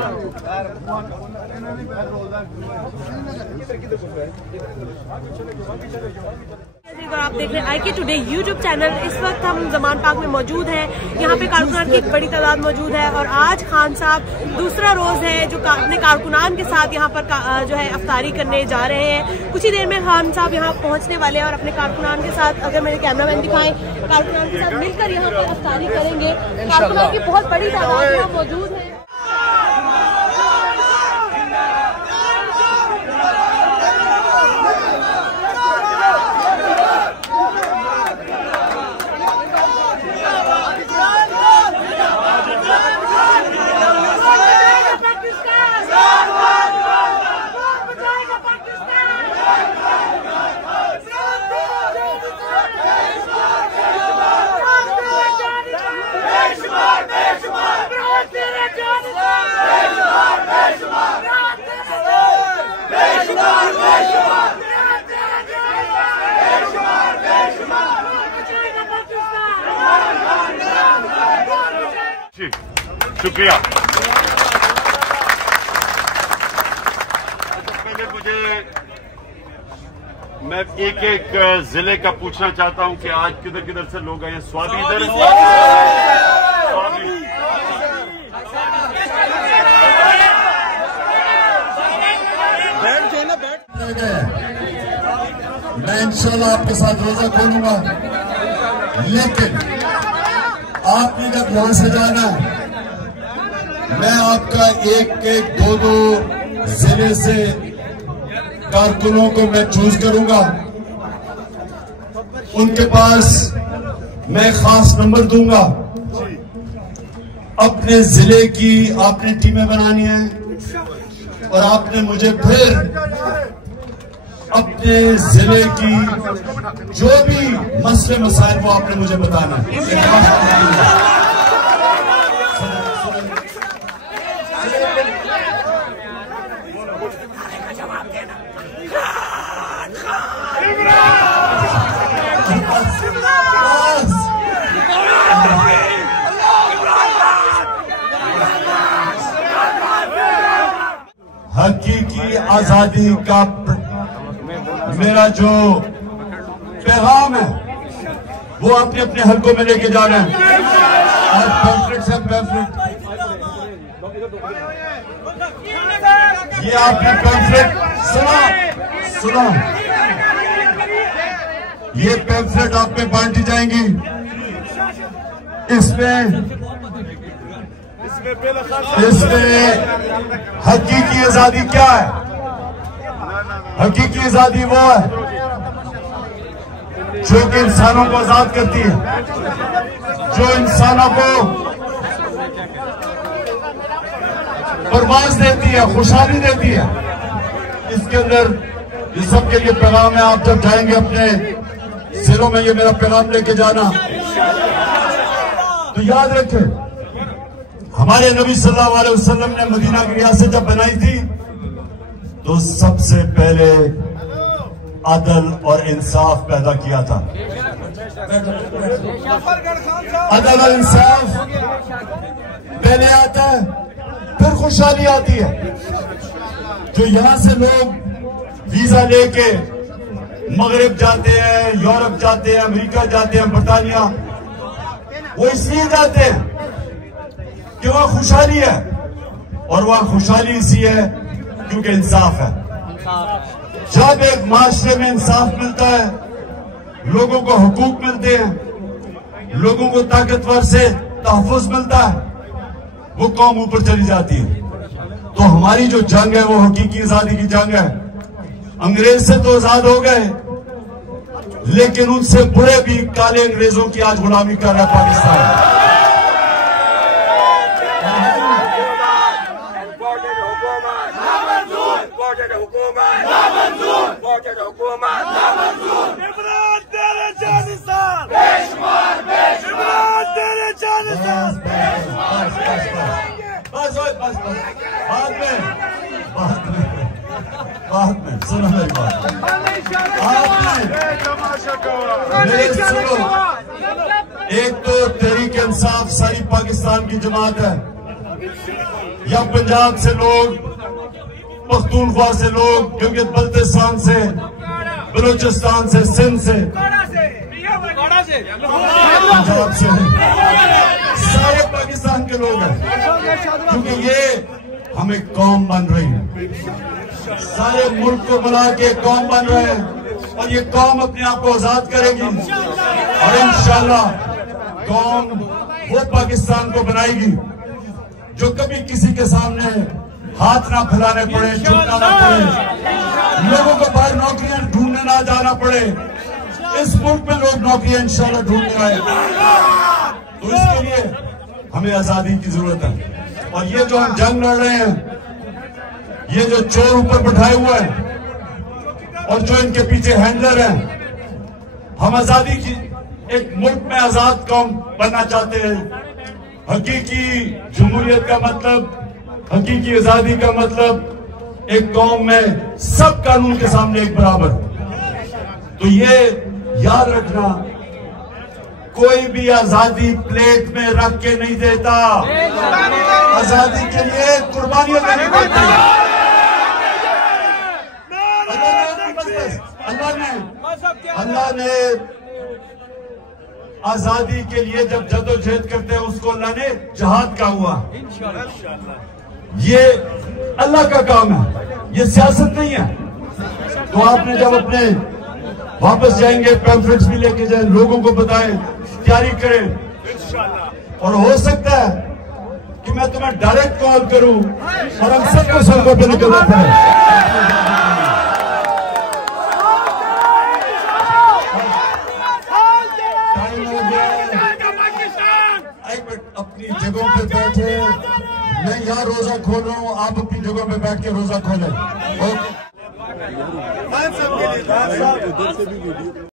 आप देख रहे हैं IK टुडे यूट्यूब चैनल। इस वक्त हम जमान पार्क में मौजूद हैं। यहाँ पे कारकुनान की एक बड़ी तादाद मौजूद है और आज खान साहब दूसरा रोज है जो अपने कारकुनान के साथ यहाँ पर जो है अफ्तारी करने जा रहे हैं। कुछ ही देर में खान साहब यहाँ पहुँचने वाले हैं और अपने कारकुनान के साथ, अगर मेरे कैमरामैन दिखाएं, कारकुनान के साथ मिलकर यहाँ पे अफ्तारी करेंगे। कारकुनान की बहुत बड़ी तादाद यहाँ मौजूद है। शुक्रिया। पहले मैं एक एक जिले का पूछना चाहता हूं कि आज किधर किधर से लोग आए हैं। स्वाबी इधर मैं इंशाल्लाह आपके साथ रोजा खोलूंगा, लेकिन आपने जब यहां से जाना है, मैं आपका एक एक दो जिले से कारकुनों को मैं चूज करूंगा। उनके पास मैं खास नंबर दूंगा। अपने जिले की आपने टीमें बनानी है और आपने मुझे फिर अपने जिले की जो भी मसले मसाइल वो आपने मुझे बताना है। हकीकी आजादी का मेरा जो पैगाम है वो अपने अपने हलकों में लेके जा रहे हैं। और पैम्फलेट से पैम्फलेट, ये आपने पैम्फलेट सुना, ये पैम्फलेट आप में बांटी जाएंगी। इसमें हकीकी आजादी क्या है? हकीकी आजादी वो है जो कि इंसानों को आजाद करती है, जो इंसानों को परवाज़ देती है, खुशहाली देती है। इसके अंदर ये सबके लिए पैगाम है। आप जब जाएंगे अपने जिलों में, ये मेरा पैगाम लेके जाना। तो याद रखें, हमारे नबी सल्लल्लाहु अलैहि वसल्लम ने मदीना की रियासत जब बनाई थी तो सबसे पहले अदल और इंसाफ पैदा किया था। अदल और इंसाफ पहले आता है, फिर खुशहाली आती है। जो यहां से लोग वीजा लेके मगरिब जाते हैं, यूरोप जाते हैं, अमेरिका जाते हैं, बरतानिया, वो इसलिए जाते हैं कि वह खुशहाली है, और वह खुशहाली इसी है क्योंकि इंसाफ है। जब एक माशरे में इंसाफ मिलता है, लोगों को हुकूक मिलते हैं, लोगों को ताकतवर से तहफ़्फ़ुज़ मिलता है, वो कौम ऊपर चली जाती है। तो हमारी जो जंग है वो हकीकी आजादी की जंग है। अंग्रेज से तो आजाद हो गए, लेकिन उनसे बुरे भी काले अंग्रेजों की आज गुलामी कर रहा है पाकिस्तान। बात में सुनो मेरी बात। सुनो, एक तो तहरीक इंसाफ सारी पाकिस्तान की जमात है, या पंजाब से लोग, पख्तूनख्वा से लोग, गिलगित बल्तिस्तान से, बलूचिस्तान से, सिंध से, पंजाब से, सारे पाकिस्तान के लोग हैं, क्योंकि ये हमें कौम बन रही है। सारे मुल्क को मिला के कौम बन रहे हैं और ये कौम अपने आप को आजाद करेगी और इंशाल्लाह कौम वो पाकिस्तान को बनाएगी जो कभी किसी के सामने हाथ ना फैलाने पड़े, झुकना ना पड़े, लोगों को बाहर नौकरियां ढूंढने ना जाना पड़े। इस मुल्क में लोग नौकरियां इंशाल्लाह ढूंढने आए, तो इसके लिए हमें आजादी की जरूरत है। और ये जो हम जंग लड़ रहे हैं, ये जो चोर ऊपर बैठाए हुए हैं और जो इनके पीछे हैंडलर हैं, हम आजादी की एक मुल्क में आजाद कौम बनना चाहते हैं। हकीकी जमहूरियत का मतलब, हकीकी आजादी का मतलब एक कौम में सब कानून के सामने एक बराबर। तो ये याद रखना, कोई भी आजादी प्लेट में रख के नहीं देता, आजादी के लिए कुर्बानियां देनी पड़ती है। अल्लाह ने आजादी के लिए जब जदोजहद करते हैं उसको अल्लाह ने जहाद का हुआ। ये अल्लाह का काम है, ये सियासत नहीं है। तो आपने जब अपने वापस जाएंगे पैम्फलेट्स भी लेके जाए, लोगों को बताएं, तैयारी करें। और हो सकता है कि मैं तुम्हें डायरेक्ट कॉल करूं और हम सबको सड़कों पर निकलना पड़े। अपनी जगहों पे बैठे, मैं यहाँ रोजा खोल रहा हूँ, आप अपनी जगहों पे बैठ के रोजा खोलें। ओके।